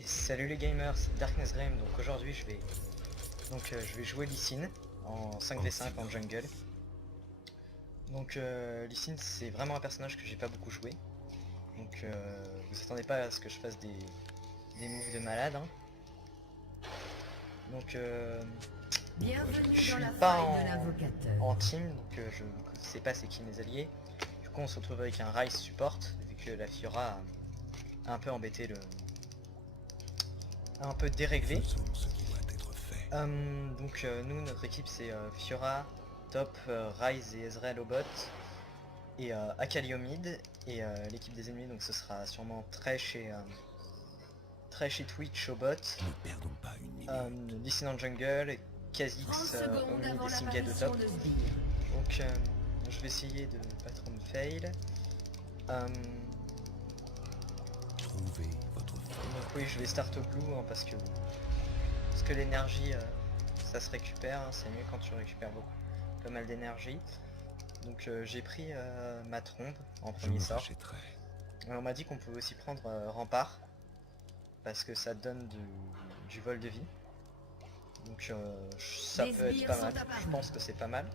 Et salut les gamers, c'est Darkness Graham. Donc aujourd'hui je vais jouer Lee Sin en 5v5 en jungle. Donc Lee Sin c'est vraiment un personnage que j'ai pas beaucoup joué. Donc vous attendez pas à ce que je fasse des moves de malade hein. Donc je suis pas en team, donc je sais pas c'est qui mes alliés. Du coup on se retrouve avec un Ryze support vu que la Fiora a un peu embêté un peu déréglé. Donc nous notre équipe c'est Fiora, top, Ryze et Ezreal au bot et Akali au mid, et l'équipe des ennemis donc ce sera sûrement Thresh et Twitch au bot, Lee Sin en jungle, Kha'Zix au mid et Singed au top. Donc je vais essayer de pas trop me fail. Donc oui je vais start au blue hein, parce que l'énergie ça se récupère, hein, c'est mieux quand tu récupères pas mal d'énergie. Donc j'ai pris ma trompe en premier sort. On m'a dit qu'on pouvait aussi prendre rempart parce que ça donne du vol de vie. Donc ça peut être pas mal, je pense que c'est pas mal.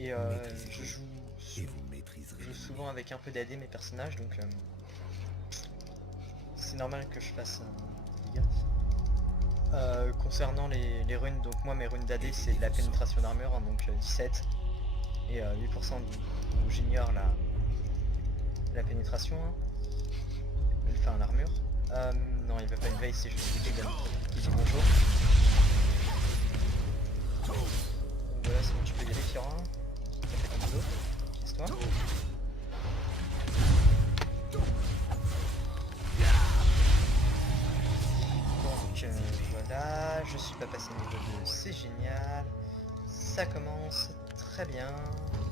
Et je joue souvent avec un peu d'AD mes personnages, donc c'est normal que je fasse des dégâts. Concernant les runes, donc moi mes runes d'AD c'est de la pénétration d'armure, hein, donc 17 et 8% où j'ignore la pénétration, hein. Enfin l'armure. Non il veut pas une veille, c'est juste qui dit bonjour. Donc voilà, c'est bon, tu peux y aller Fiora, ça fait ton boulot, laisse-toi. Donc voilà, je suis pas passé niveau 2, c'est génial. Ça commence très bien.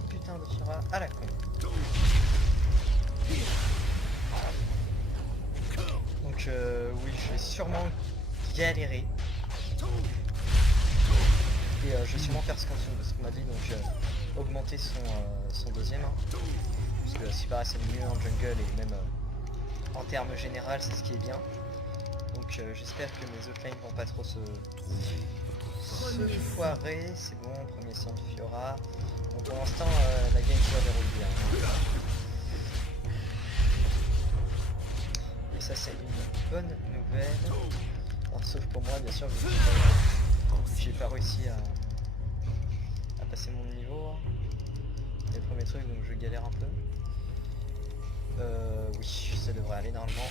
Putain de Fiora à la con. Donc oui, je vais sûrement galérer. Et je vais sûrement faire ce qu'on m'a dit, donc augmenter son deuxième. Hein, parce que si pareil c'est le mieux en jungle et même en termes général c'est ce qui est bien. Donc j'espère que mes offlanes vont pas trop se foirer. C'est bon, premier sang de Fiora. Donc pour l'instant la game se déroule bien. Et ça c'est une bonne nouvelle. Alors, sauf pour moi bien sûr, j'ai pas réussi à passer mon niveau. Hein. C'est le premier truc donc je galère un peu. Oui, ça devrait aller normalement.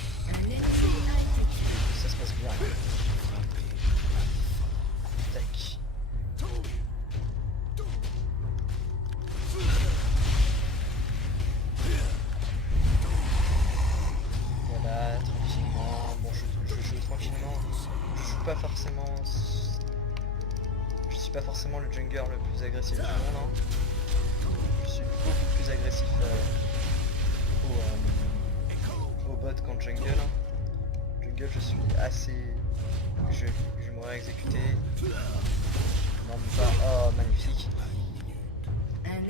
Ça se passe bien. Tac. Voilà, tranquillement. Bon, je joue tranquillement. Je suis pas forcément le jungler le plus agressif du monde. Hein. Je suis beaucoup plus agressif au bot qu'en jungle. Jungle je suis assez... Je m'aurais exécuté. Non mais pas... Oh magnifique.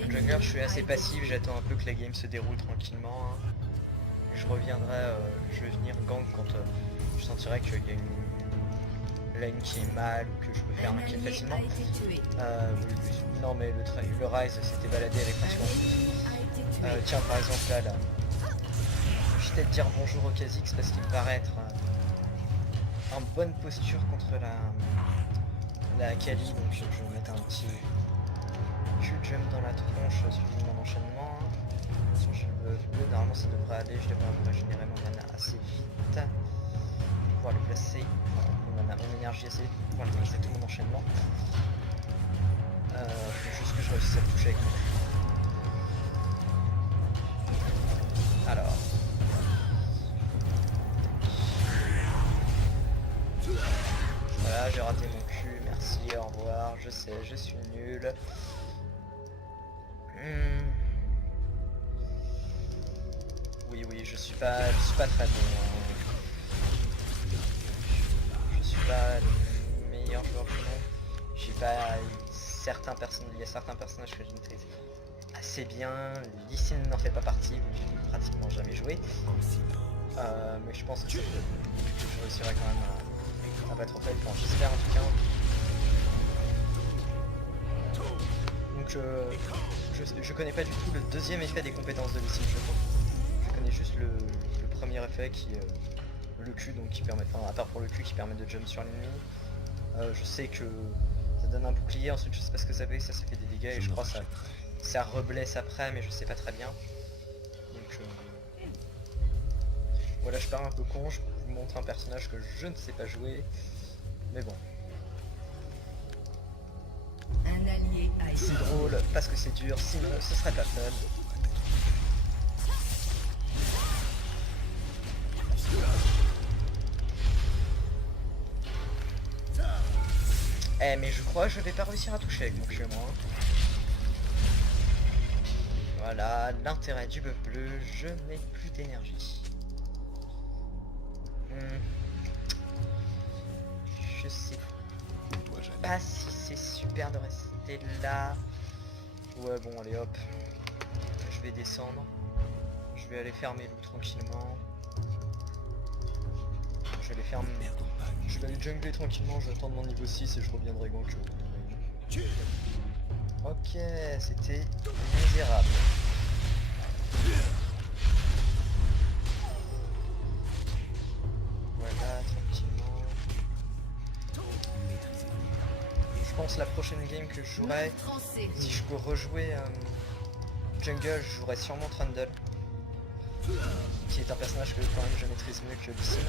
Jungle je suis assez passif, j'attends un peu que la game se déroule tranquillement. Hein. Je reviendrai, je vais venir gank quand je sentirai qu'il y a une lane qui est mal ou que je peux faire un kill facilement. Non mais le Ryze s'était baladé avec façon. Tiens par exemple là. Je vais peut-être dire bonjour au Kha'Zix parce qu'il me paraît être en bonne posture contre la Akali, donc je vais mettre un petit Q-jump dans la tronche suivi de mon enchaînement. De toute façon je veux bleu, normalement ça devrait aller, je devrais régénérer mon mana assez vite pour pouvoir le placer, mon énergie assez vite pour pouvoir le placer tout mon enchaînement. Faut juste que je réussisse à le toucher avec mon Q. Alors. Voilà, j'ai raté mon cul, merci, au revoir, je sais, je suis nul. Oui, je suis pas très bon. Je suis pas le meilleur joueur du monde. J'ai pas il y a certains personnages que je maîtrise assez bien. Lee Sin n'en fait pas partie, vu que je n'ai pratiquement jamais joué. Mais je pense que je réussirai quand même à battre Opel, enfin j'espère en tout cas. Donc je connais pas du tout le deuxième effet des compétences de Lee Sin, je crois. Je connais juste le premier effet qui est le Q, donc qui permet, enfin à part pour le Q qui permet de jump sur l'ennemi. Je sais que ça donne un bouclier, ensuite je sais pas ce que ça fait, ça fait des dégâts et je crois que ça reblesse après, mais je sais pas très bien. Donc voilà, je pars un peu con, je vous montre un personnage que je ne sais pas jouer, mais bon. Un allié a été C'est drôle parce que c'est dur, sinon ce serait pas fun. Eh mais je crois que je vais pas réussir à toucher avec mon Q moi. Voilà, l'intérêt du bœuf bleu, je n'ai plus d'énergie. Je sais pas si c'est super de rester là. Ouais bon allez hop. Je vais descendre. Je vais aller faire mes loups tranquillement. Je vais aller faire mes... Je vais aller jungler tranquillement, je vais attendre mon niveau 6 et je reviendrai gank. Ok, c'était misérable. Voilà, tranquillement. Je pense la prochaine game que je jouerai, si je peux rejouer jungle, je jouerai sûrement Trundle, qui est un personnage que quand même je maîtrise mieux que Lee Sin.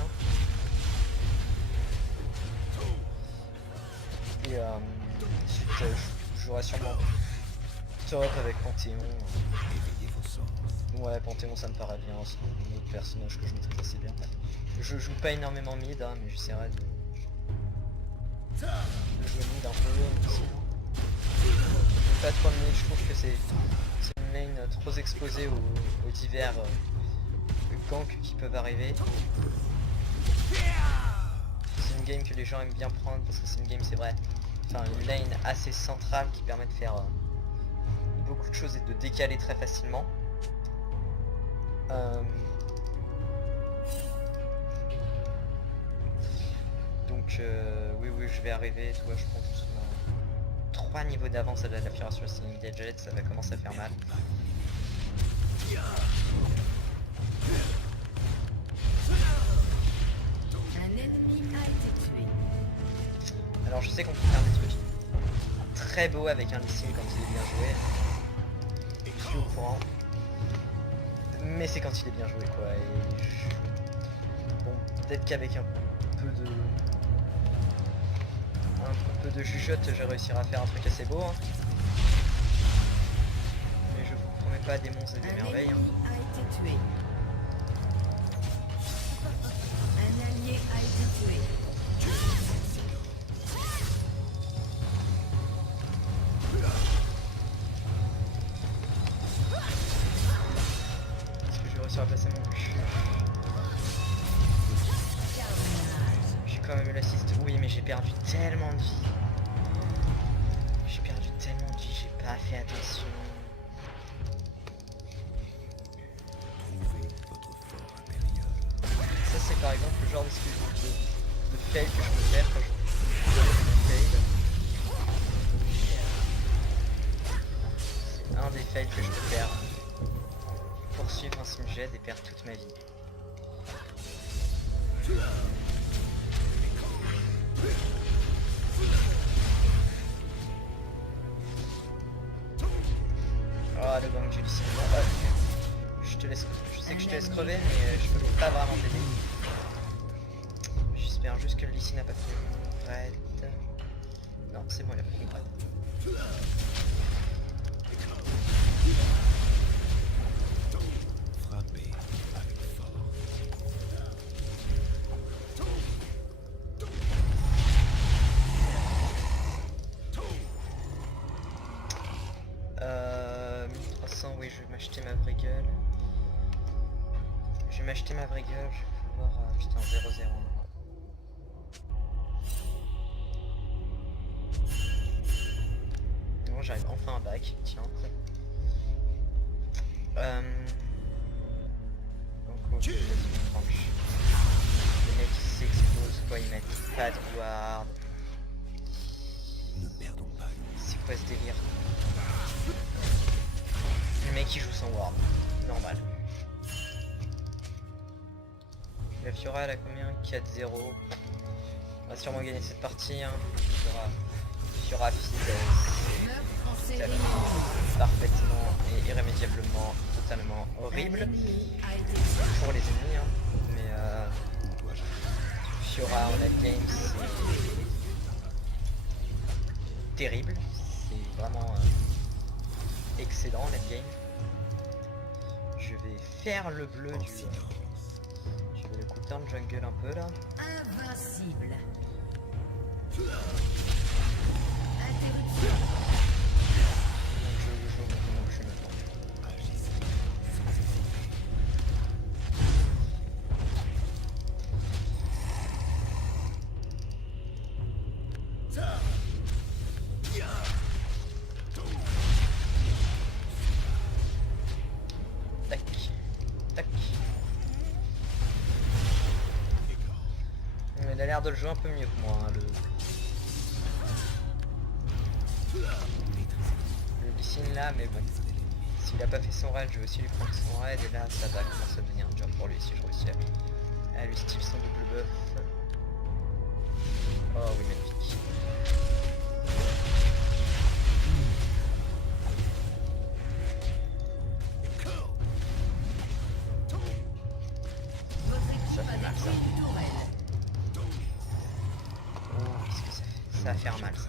Et ensuite je jouerai sûrement top avec Panthéon. Ouais, Panthéon ça me paraît bien, c'est un autre personnage que je maîtrise assez bien. Je joue pas énormément mid, hein, mais j'essaierai de jouer mid un peu aussi. Pas trop de mid, je trouve que c'est une lane trop exposée aux divers ganks qui peuvent arriver. C'est une game que les gens aiment bien prendre parce que c'est une game, c'est vrai, enfin une lane assez centrale qui permet de faire beaucoup de choses et de décaler très facilement. Donc oui je vais arriver, tu vois, je prends tout 3 niveaux d'avance à la Fira sur Singing Gadget, ça va commencer à faire mal. un ennemi a été tué. Alors je sais qu'on peut faire des trucs très beaux avec un Lee Sin quand il est bien joué. Je suis au courant. Mais c'est quand il est bien joué quoi. Et bon, peut-être qu'avec un peu de jugeote, je réussirai à faire un truc assez beau. Hein. Mais je vous promets pas des monstres et des merveilles. Un ennemi a été tué. Un allié a été tué. Est-ce que je vais réussir à placer mon cul? J'ai quand même eu l'assist. Oui, mais j'ai perdu tellement de vie. J'ai perdu tellement de vie, j'ai pas fait attention. Ça, c'est par exemple le genre de fail que je peux faire quand je fail. C'est un des fails que je peux faire. Poursuivre un simjet et perdre toute ma vie. Oh le gang du lycée. Bon, je sais que je te laisse crever, mais je peux pas vraiment t'aider. J'espère juste que le lycée n'a pas fait une raid. Non, c'est bon, il a pas fait une raid. Frapper avec force. Euh, 1300, oui, je vais m'acheter ma vraie gueule. Je vais m'acheter ma vraie gueule, je vais pouvoir... putain, 0-0. Bon, j'arrive enfin un bac, tiens. Donc faut que je laisse une tranche. Les mecs qui s'explosent, quoi, ils mettent pas de ward. Ne perdons pas une C'est quoi ce délire? Le mec qui joue sans ward. Normal. La Fiora elle a combien? 4-0. On va sûrement gagner cette partie. Hein. Fiora feed Meurtre en série c'est éliminée. parfaitement et irrémédiablement totalement horrible. Un ennemi a été tué. Pour les ennemis. Hein. Mais où dois-je Fiora en late game c'est terrible. C'est vraiment excellent en late game. Je vais faire le bleu en du... silence? Je vais le cooldown jungle un peu là. Invincible. Interruption. Donc je joue comment je suis maintenant. Agissez sans hésiter. Tac. Tac. Il a l'air de le jouer un peu mieux que moi, hein, le Lee Sin là, mais bon. S'il a pas fait son raid, je vais aussi lui prendre son raid et là ça va commencer à devenir dur pour lui si je réussis à lui style son double buff. Oh oui, magnifique. Votre Ça équipe fait a mal, ça. détruit une tourelle. Oh, qu'est-ce que ça fait? Ça va faire mal ça.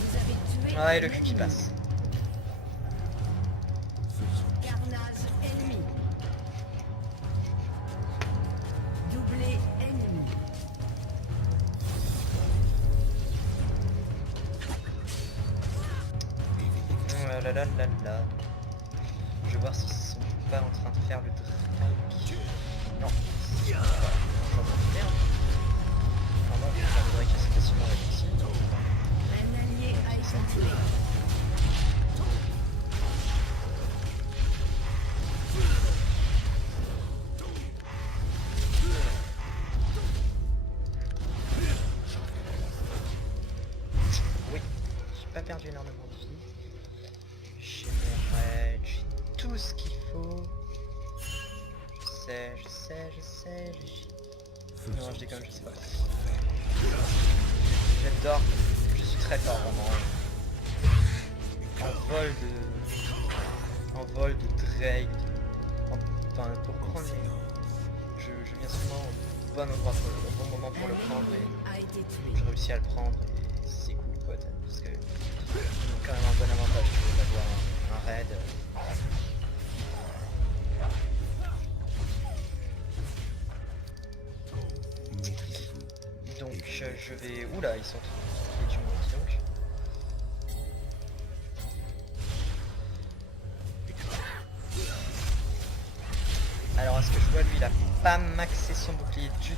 Vous avez tué Ah et le un cul qui ennemi. passe. Carnage ennemi. Doublé ennemi. Oh là là là là. Je vais voir s'ils sont pas en train de faire le drake. Non. J'en profite bien. Ah non, faire le drake assez facilement avec ici. Un allié a été tué. Oui, j'ai pas perdu énormément de vie. J'ai mon raid, j'ai tout ce qu'il faut. Je sais, non, je déconne, je sais pas. J'adore, je suis très fort vraiment. En vol de Drake, enfin pour prendre les... Je viens souvent au bon endroit, au bon moment pour le prendre et A été tué. je réussis à le prendre et c'est cool quoi, parce que c'est quand même un bon avantage tu vois, d'avoir un raid. Maîtrisez-vous. Donc je vais... Oula, ils sont il y a du monde dis donc. Alors à ce que je vois lui il a pas maxé son bouclier du tout.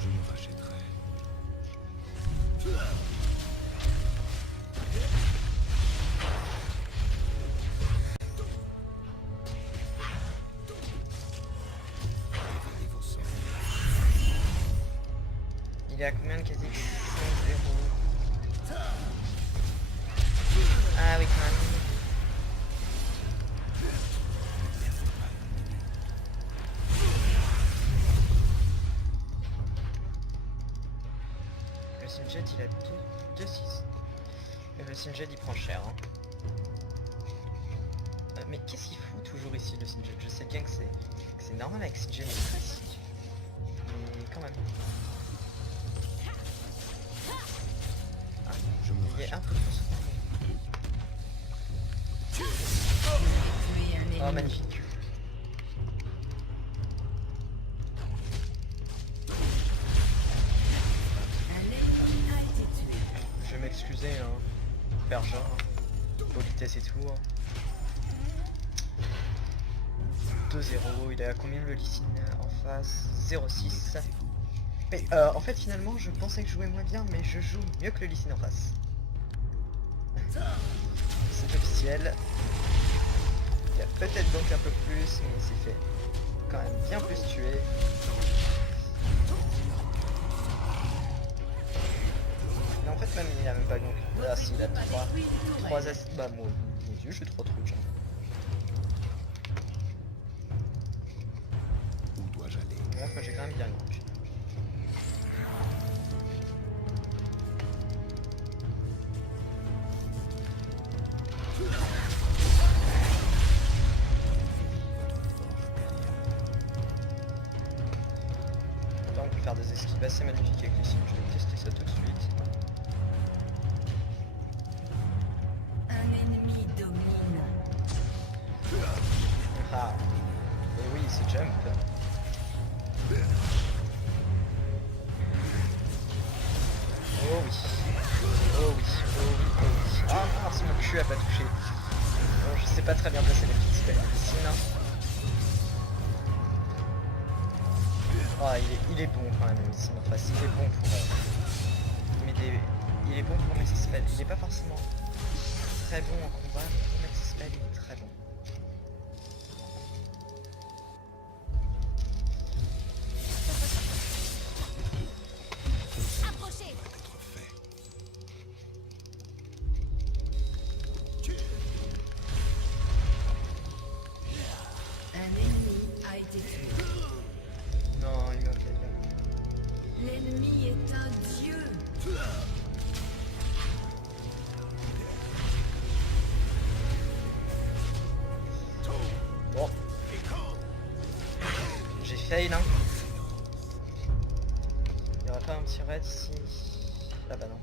Je me rachèterai. Révélez vos sorts. Il est à combien de quasi 0. Ah oui quand même. Le Sinjet il a 2-6. Et le Sinjet il prend cher hein. Mais qu'est-ce qu'il fout toujours ici le Sinjet? Je sais bien que c'est normal avec Sinjet mais ici. Mais quand même. il est un peu trop souvent. Tuer un ennemi. Oh magnifique. Un ennemi a été tué. Je vais m'excuser, hein. Faire genre, hein. Politesse et tout. Hein. 2-0, il est à combien le Lee Sin en face? 0-6. Mais en fait finalement je pensais que je jouais moins bien mais je joue mieux que le Lee Sin en face. C'est officiel. Il y a peut-être donc un peu plus mais il s'est fait quand même bien plus tuer. Mais en fait même il a même pas donc. Ah si il a 3 as. Bah moi aux yeux je suis trop trucs. Hein. Où dois-je aller? Bref, moi j'ai quand même bien grand. Là on peut faire des esquives assez magnifiques avec les signes, je vais tester ça tout de suite. Un ennemi domine. Ah, et oui, c'est jump. Oh oui, oh oui, oh oui, oh oui. Ah mince, mon cul a pas touché. Bon, je sais pas très bien placer les petites spells de piscine. Ah, il est bon quand même, le Lee Sin en face. Il est bon pour. Il est bon pour mettre ses spells. Il est pas forcément très bon en combat, mais pour mettre ses spells, il est très bon. Approchez. Être fait. Un ennemi a été tué. Non, il m'a fait. L'ennemi est un dieu. Bon. J'ai fail, hein. Il y aura pas un petit raid ici? Ah bah non.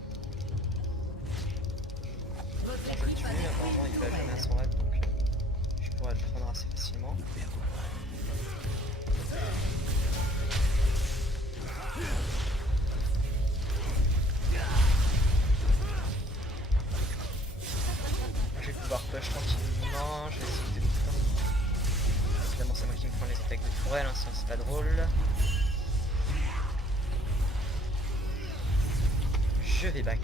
Votre Bon, je le équipe tue, a mais apparemment il va détruit jamais à le son raid, donc je pourrais le prendre assez facilement. Je vais pouvoir push tranquillement, je vais essayer de évidemment c'est moi qui me prends les attaques de tourelle, hein, sinon c'est pas drôle. Je vais back.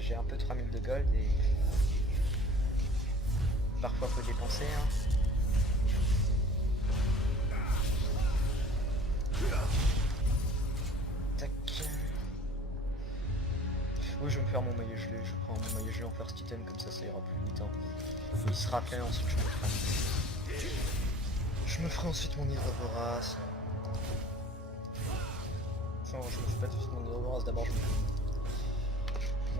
J'ai un peu 3000 de gold et parfois faut dépenser. Hein. Tac. Oui, je vais me faire mon maillot gelé. Je prends mon maillot gelé en first item, comme ça ira plus vite. Hein. Il sera plein, ensuite je me ferai ensuite mon hydre vorace. Enfin, je me fais pas tout de suite mon hydre vorace, d'abord je me fais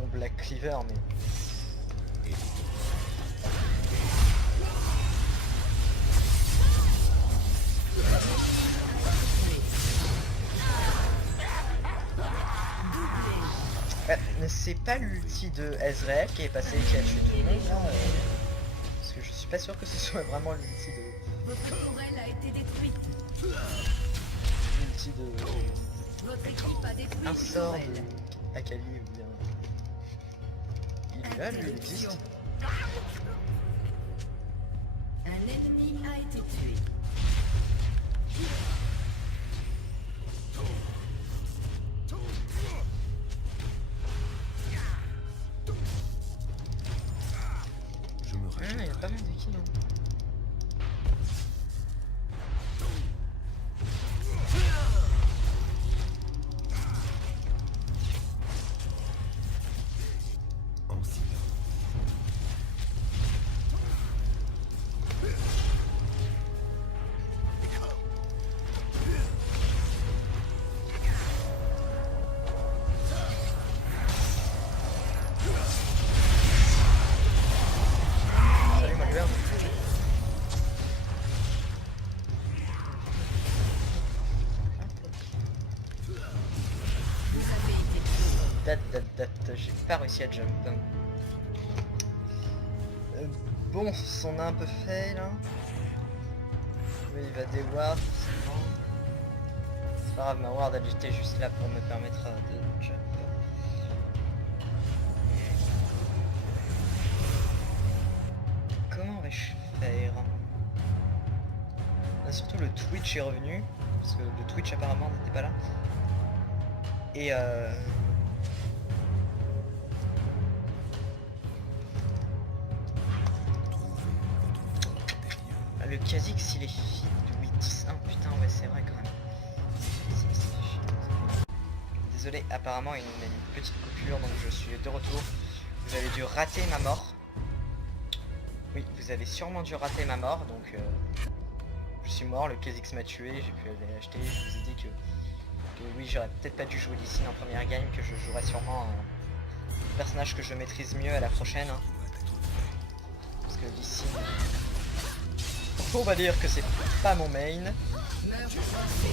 mon Black Cleaver, mais... Mais c'est pas l'ulti de Ezreal qui est passé et qui a tué tout le monde, hein, parce que je suis pas sûr que ce soit vraiment l'ulti de... Votre tourelle a été détruite. L'ulti de... Votre équipe a détruit Un une sort tourelle. de Akali ou bien... Il est là, lui, il existe. Un ennemi a été tué. Je me rachète. Il y a pas mal de kills, hein. En silence. Salut, Malvern. pas réussi à jump. Bon, on a un peu fail là. Oui, il va déward forcément. C'est pas grave, ma ward elle était juste là pour me permettre de jump. Comment vais-je faire? Là, surtout le Twitch est revenu, parce que le Twitch apparemment n'était pas là. Et le Kha'Zix il est fit de 8-10-1, putain ouais c'est vrai quand même. Désolé, apparemment il y a une petite coupure donc je suis de retour. Vous avez dû rater ma mort. Oui, vous avez sûrement dû rater ma mort donc je suis mort, le Kha'Zix m'a tué, j'ai pu aller l'acheter, je vous ai dit que oui j'aurais peut-être pas dû jouer Lee en première game, que je jouerai sûrement un personnage que je maîtrise mieux à la prochaine. Hein. Parce que Lee on va dire que c'est pas mon main.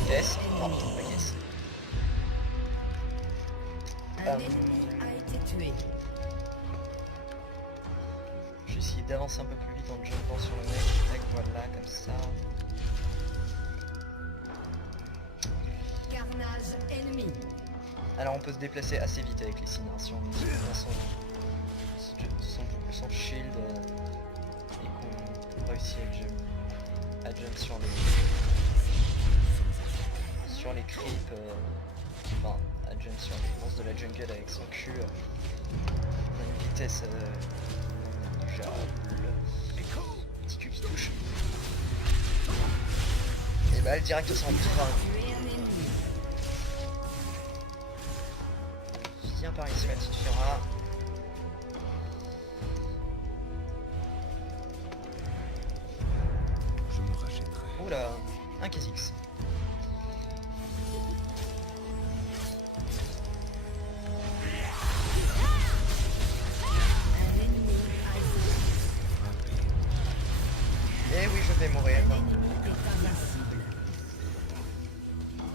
Yes. Oh, yes. Un ennemi a été tué. Je vais essayer d'avancer un peu plus vite en jumpant sur le mec. Tac, voilà, comme ça. Carnage ennemi. Alors on peut se déplacer assez vite avec les signes, hein, si on met son shield et qu'on réussit à jump sur les creeps, enfin à jump sur les monstres de la jungle avec son cul. On a une vitesse déjà petit cul qui touche. Et bah elle direct au centre. Tué un ennemi. Viens par ici ma petite Fiora. Je me rachèterai. Oula, un Kha'Zix. Un ennemi a été Frappé. Eh oui, je vais mourir. L'ennemi est invincible.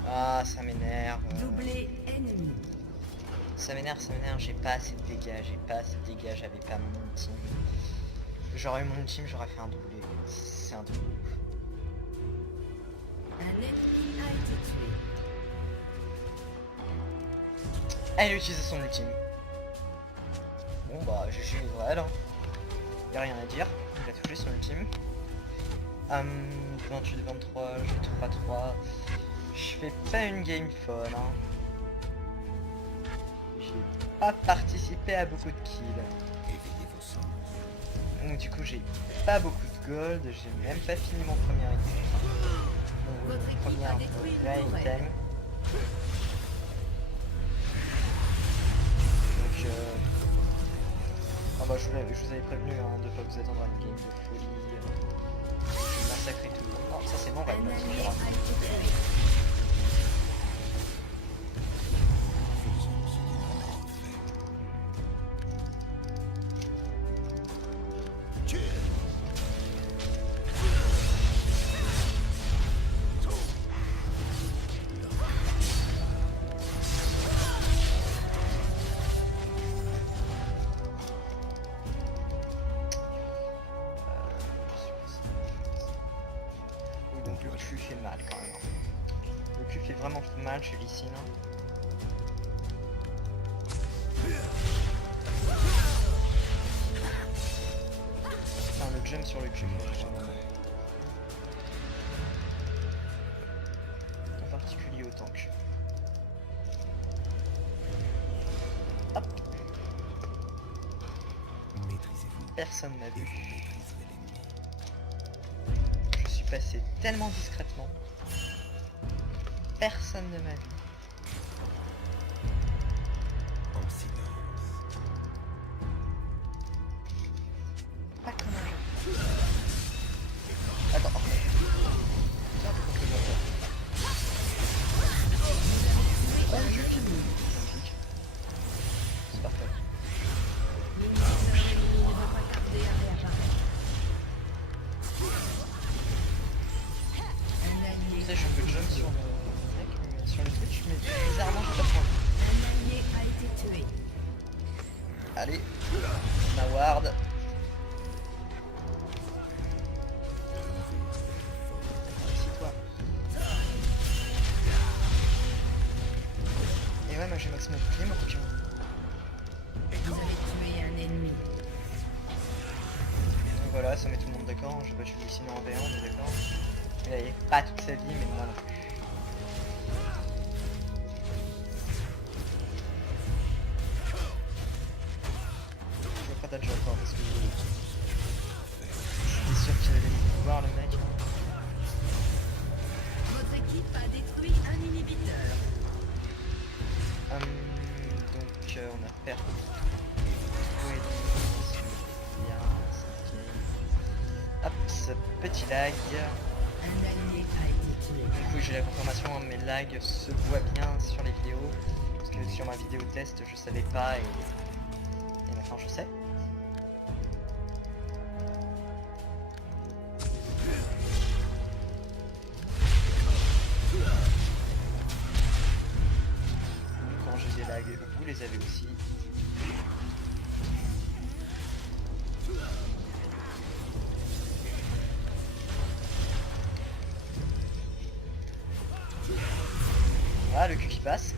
Ah, ça m'énerve. Doublé ennemi. Ça m'énerve, j'ai pas assez de dégâts, j'avais pas mon ultime. J'aurais eu mon ultime, j'aurais fait un doublé. C'est un doublé. Un ennemi a été tué. Elle a utilisé son ultime. Bon bah, GG Israël. Hein. Y'a rien à dire, il a touché son ultime. 28-23, j'ai 3-3. Je fais pas une game fun. Hein. J'ai pas participé à beaucoup de kills. Éveillez vos sens. Donc du coup j'ai pas beaucoup de gold, j'ai même pas fini mon premier item. Votre équipe Mon a premier détruit vrai le item. Donc ah bah, je vous avais prévenu hein, de pas vous attendre à une game de folie. Je vais massacrer tout le monde. Non, ça c'est mon rêve, Un ma allié petite a Fiora. été tué. Faisons ce qui doit être fait. Oui, donc le cul fait mal quand même. Le cul fait vraiment mal chez Lee Sin. Enfin, le jump sur le cul. En particulier au tank. Hop, Maîtrisez-vous. personne n'a Et vu. vous maîtriserez l'ennemi. Je suis passé tellement discrètement. Personne ne m'a vu. En silence. Pas comme un jeu. Attends. C'est un peu contre le moteur. Oh, le jeu qui bouge. Magnifique. C'est parfait. L'unité de l'ennemi ne va pas tarder à réapparaître. Un allié Tu sais, je peux jump sur le Twitch. Allez, ma ward. Ici toi. Et ouais, moi j'ai max mon bouclier, mon cochon. Vous avez tué un ennemi. Donc voilà, ça met tout le monde d'accord. J'ai battu Lucine en V1, on est d'accord. Il avait pas toute sa vie, mais moi non plus. Je veux pas d'adjoint encore parce que j'étais sûr qu'il allait me pouvoir le mec. Votre équipe a détruit un inhibiteur. Donc on a perdu. Oui, bien. Hop, ce petit lag. Un allié a été tué. Du coup j'ai la confirmation, mes lags se voient bien sur les vidéos. Parce que sur ma vidéo test je savais pas et maintenant je sais. Quand j'ai des lags, vous les avez aussi. Ah, le Q qui passe.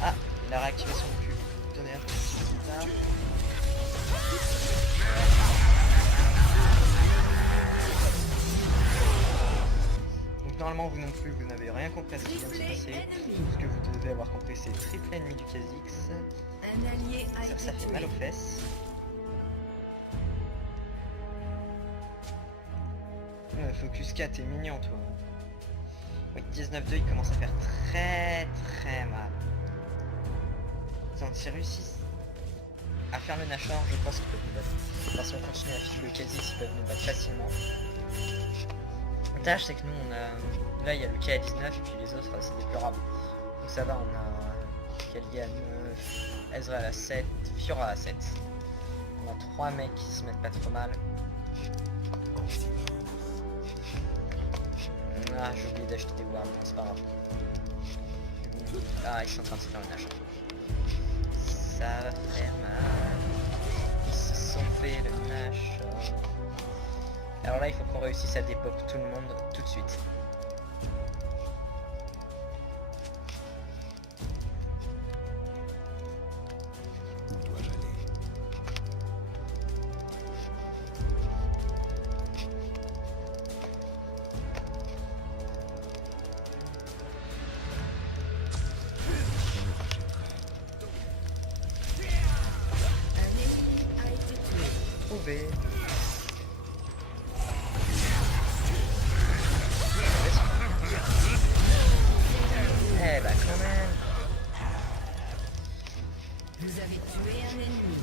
Ah, il a réactivé son Q. Tonnerre. Putain. Donc normalement vous non plus, vous n'avez rien compris à ce qui vient de se passer. Ce que vous devez avoir compris, c'est triple ennemi du Kha'Zix. Un allié a été Ça fait tué. mal aux fesses. Focus 4, t'es mignon toi. Oui, 19-2, il commence à faire très mal. S'ils réussissent à faire le Nashor, je pense qu'ils peuvent nous battre. Parce qu'on continue à filer le Kha'Zix, ils peuvent nous battre facilement. L'avantage c'est que nous on a... Là il y a le K à 19 et puis les autres c'est déplorable. Donc ça va, on a Kali à 9, Ezreal à 7, Fiora à 7. On a 3 mecs qui se mettent pas trop mal. En silence. Ah, j'ai oublié d'acheter des wards, c'est pas grave. Ah, ils sont en train de se faire le Nashor. Ça va faire mal. Ils se sont fait le Nashor. Alors là, il faut qu'on réussisse à dépop tout le monde tout de suite. Où dois-je aller? Je me rachèterai. Un ennemi a été tué. Trouvé. Eh bah quand même. Vous avez tué un ennemi.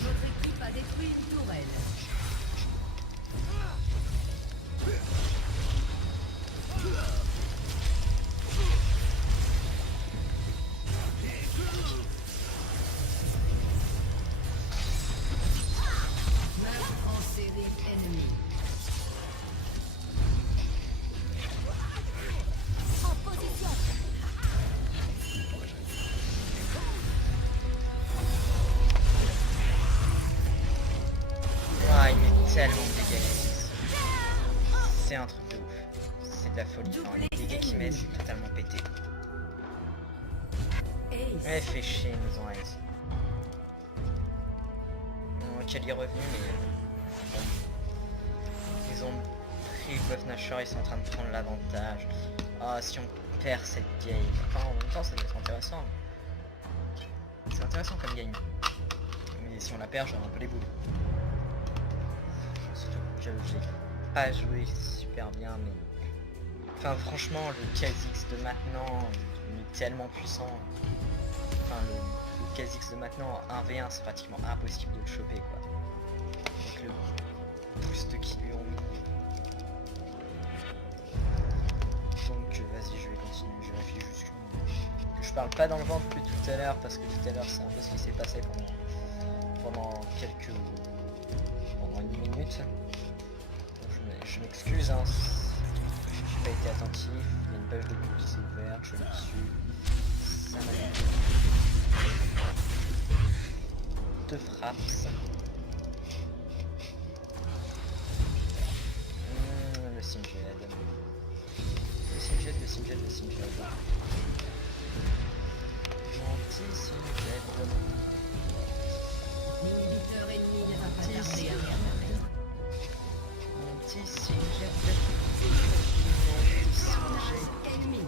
Votre équipe a détruit une tourelle. Meurtre en série ennemie. En position. Ah, il met tellement de dégâts. C'est un truc de ouf. C'est de la folie. Enfin, les dégâts qu'il met, c'est totalement pété. Ace. Ouais, fait chier, ils nous ont réussi. Bon, Kali est revenu, mais... bon. Ils ont pris le buff Nashor, ils sont en train de prendre l'avantage. Ah, si on perd cette game... Enfin, en même temps, ça doit être intéressant. C'est intéressant comme game. Mais si on la perd, j'aurai un peu les boules. Surtout que j'ai pas joué super bien, mais... Enfin, franchement, le Kha'Zix de maintenant, il est tellement puissant. Enfin, le Kha'Zix de maintenant, 1v1, c'est pratiquement impossible de le choper, quoi. Donc le boost qu'ils lui ont mis. Donc vas-y, je vais continuer, je vérifie juste que je parle pas dans le vent depuis tout à l'heure, parce que tout à l'heure, c'est un peu ce qui s'est passé pendant une minute. Donc, je m'excuse, hein. été attentif. Il y a une page de pub qui s'est ouverte, je suis dessus. Ça m'a dit. Deux frappes. Le Simjed. Le Simjed, le Simjed, le Simjed. Gentil Simjed. L'inhibiteur ennemi ne va pas tarder à réapparaître. Mon petit Simjed. Mon petit Simjed. Ennemi.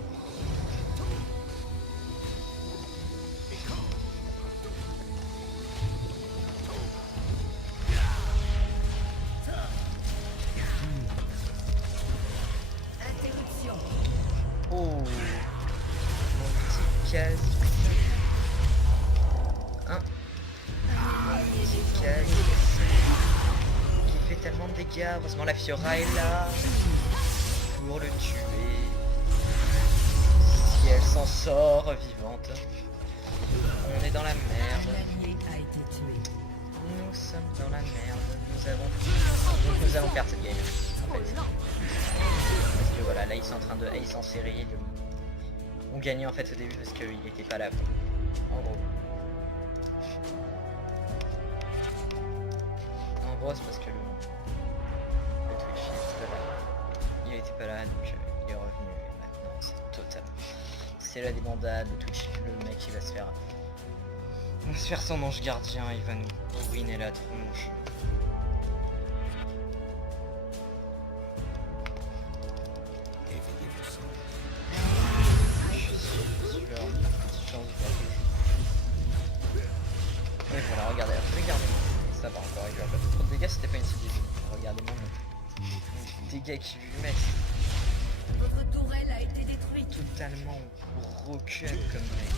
Interruption. Oh, mon petit Kha'Zix. Kha'Zix qui fait tellement de dégâts. Heureusement la Fiora est là pour le tuer. Si elle s'en sort vivante, on est dans la Un merde. allié a été tué. Nous sommes dans la merde. Nous allons perdre cette game. En fait. Parce que voilà, là ils sont en train de ace en série. On gagnait en fait au début parce qu'il était pas là. En gros. En gros c'est parce que le Twitch était pas là. Il était pas là donc il est revenu. Et maintenant c'est total. C'est la débandade, le Twitch, le mec il va se faire son ange gardien, il va nous ruiner la tronche. Éveillez vos sens. Oui, voilà, regardez. Ça va encore, il lui a pas fait trop de dégâts, c'était pas une cible divine. Regardez-moi les dégâts qu'il lui met. Votre tourelle a été détruite. Totalement broken comme mec.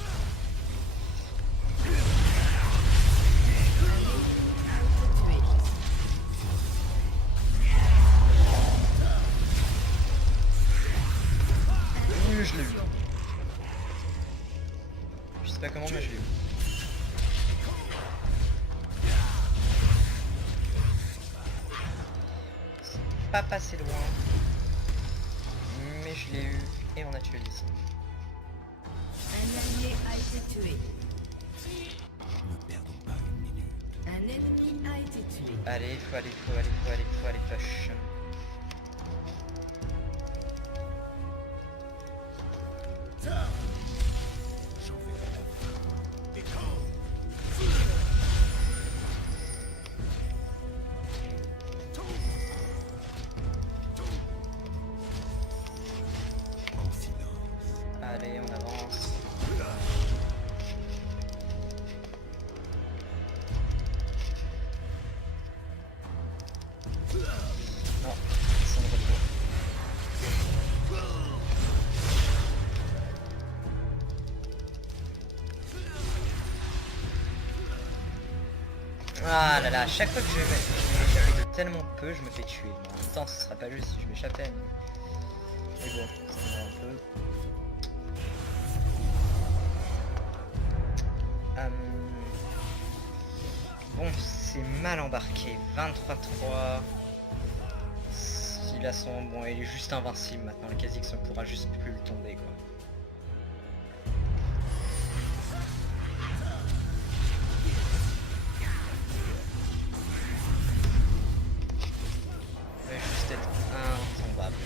Oui, je l'ai eu. Je sais pas comment, mais je l'ai eu. C'est pas passé loin. Mais je l'ai eu et on a tué ici. Un allié a été tué. Ne perdons pas une minute. Un ennemi a été tué. Allez, faut aller push. J'en vais à la en silence. Allez, on avance. Non, c'est une retour. Ah là là, à chaque fois que je m'échappe de tellement peu, je me fais tuer. Mais en même temps, ce sera pas juste si je m'échappais. Mais bon, ça me rend un peu. Bon, c'est mal embarqué. 23-3. Il a son... Bon, il est juste invincible maintenant. Le Kha'Zix ne pourra juste plus le tomber, quoi. Il va juste être intombable.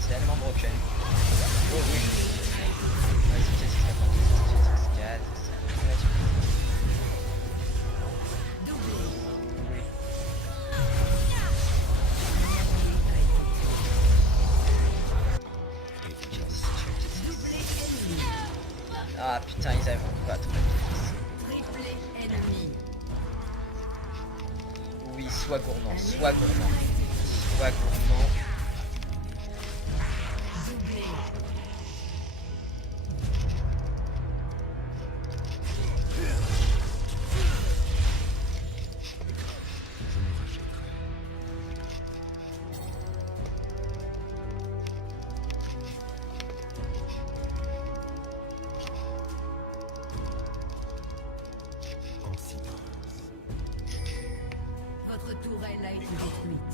C'est tellement broken. Oh oui. Vas-y, Kha'Zix, ah putain, ils avaient pas trop. Triplé ennemi. Oui, sois gourmand, sois gourmand. Sois gourmand. Doublé. Je me rachèterai. En silence. Votre tourelle a été détruite.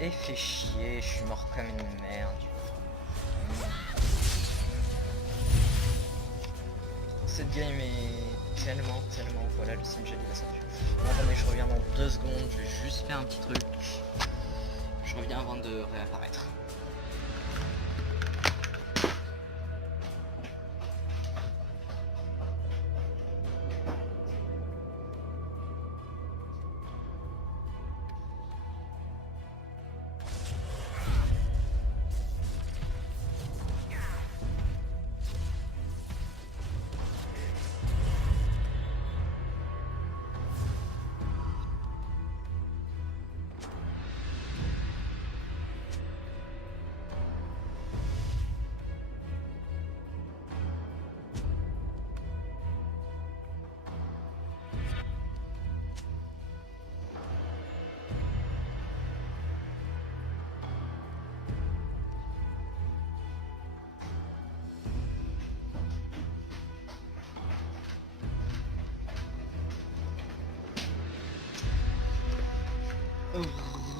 Et fait chier, je suis mort comme une merde. Cette game est tellement, voilà le sim j'ai dit la sortie. Attendez, je reviens dans 2 secondes, je vais juste faire un petit truc. Je reviens avant de réapparaître.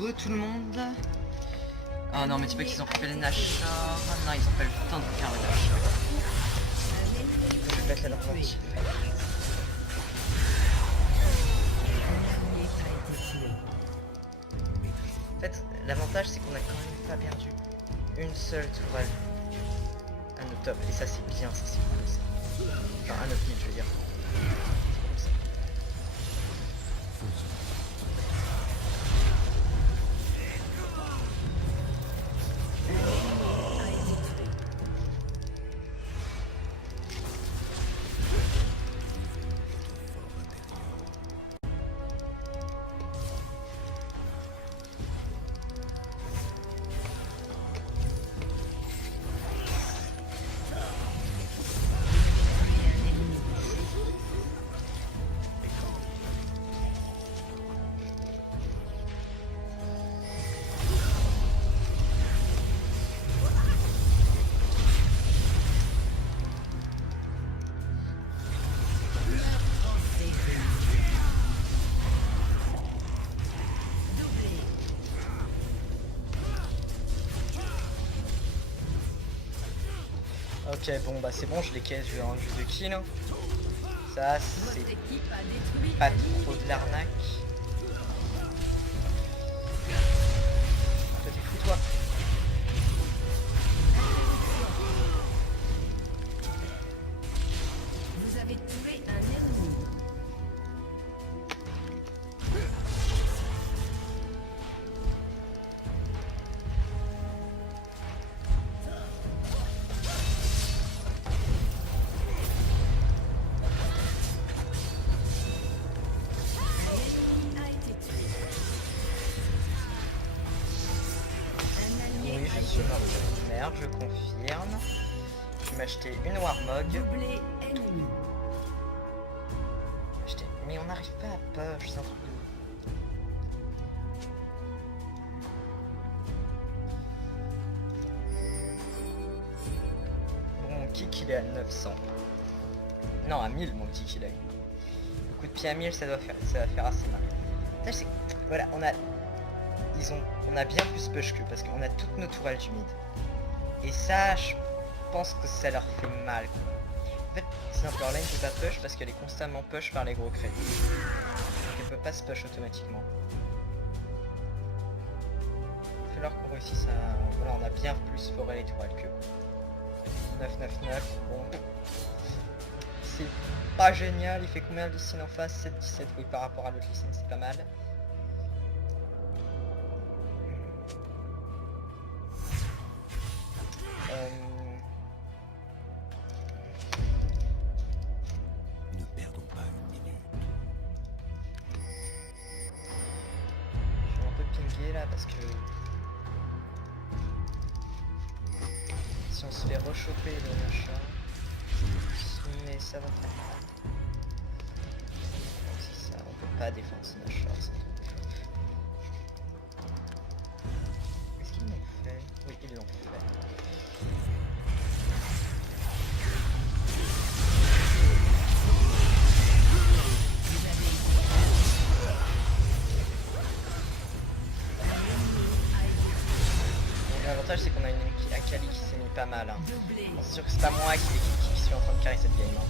Heureux tout le monde. Ah non mais tu sais pas qu'ils ont fait le Nashor. Non ils ont pas eu le temps de faire le Nashor. Je vais mettre la norme. En fait l'avantage c'est qu'on a quand même pas perdu une seule tourelle à notre top. Et ça c'est bien, ça c'est cool ça. Enfin à notre mid je veux dire. Ok bon bah c'est bon, je les caisse, je vais en jeu de kill. Ça c'est pas trop de l'arnaque. Toi t'es fou toi. Vous avez tué un ennemi. Merde, je confirme. Je vais m'acheter une Warmog. Doublé ennemi. Mais on n'arrive pas à push, c'est un truc de... Bon, mon kick il est à 900. Non, à 1000 mon kick il est. Le coup de pied à 1000 ça va faire assez mal. Là, voilà, on a bien plus push que parce qu'on a toutes nos tourelles du mid. Et ça, je pense que ça leur fait mal. En fait, sinon leur lane peut pas push parce qu'elle est constamment push par les gros crédits. Donc elle peut pas se push automatiquement. Il va falloir qu'on réussisse à... Voilà, on a bien plus foré les tourelles que... 9-9-9, bon... C'est pas génial, il fait combien le Lee Sin en face? 7-17, oui, par rapport à l'autre Lee Sin, c'est pas mal. Ne perdons pas une minute. Je vais un peu pinguer là parce que si on se fait rechoper le machin, mais ça va faire mal. C'est ça, on peut pas défendre ce machin. Est-ce qu'ils l'ont fait? Oui, ils l'ont fait. l'avantage c'est qu'on a une Akali qui s'est mis pas mal. Hein. Doublé. Bon, c'est sûr que c'est pas moi qui suis en train de carrer cette game. Hein.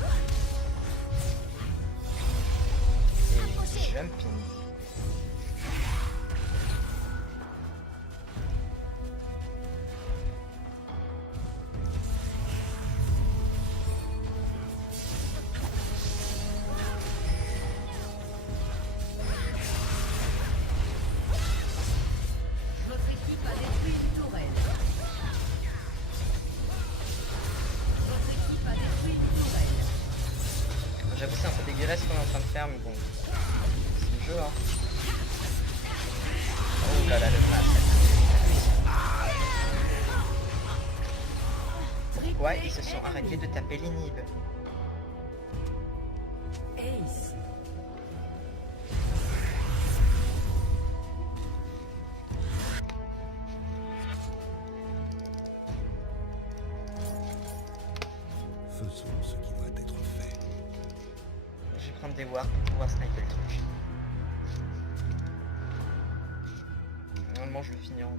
Et jumping. Votre équipe a détruit une tourelle. Votre équipe a détruit une tourelle. J'avoue c'est un peu dégueulasse ce qu'on est en train de faire mais bon. C'est le jeu hein. Oh là là le masque. Pourquoi ils se sont arrêtés de taper l'inhib? Ace. Faisons ce qui doit être fait. Je vais prendre des wards pour pouvoir sniper le truc. Normalement je le finis en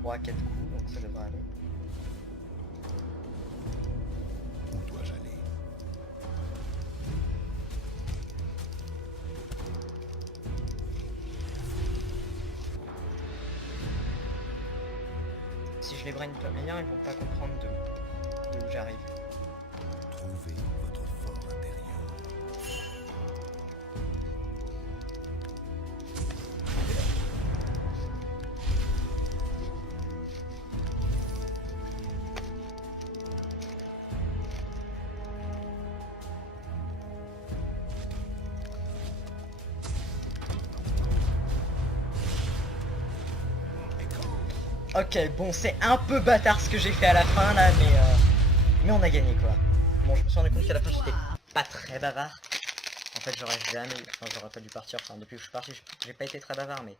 3 à 4 coups donc ça devrait aller. Où dois-je aller? Si je les brain pas bien ils vont pas comprendre de où j'arrive. Trouvez votre fort intérieur. Ok, bon, c'est un peu bâtard ce que j'ai fait à la fin là, mais on a gagné quoi. Bon, je me suis rendu compte qu'à la fin j'étais pas très bavard. En fait, j'aurais jamais, enfin, j'aurais pas dû partir. Enfin, depuis que je suis parti, j'ai pas été très bavard, mais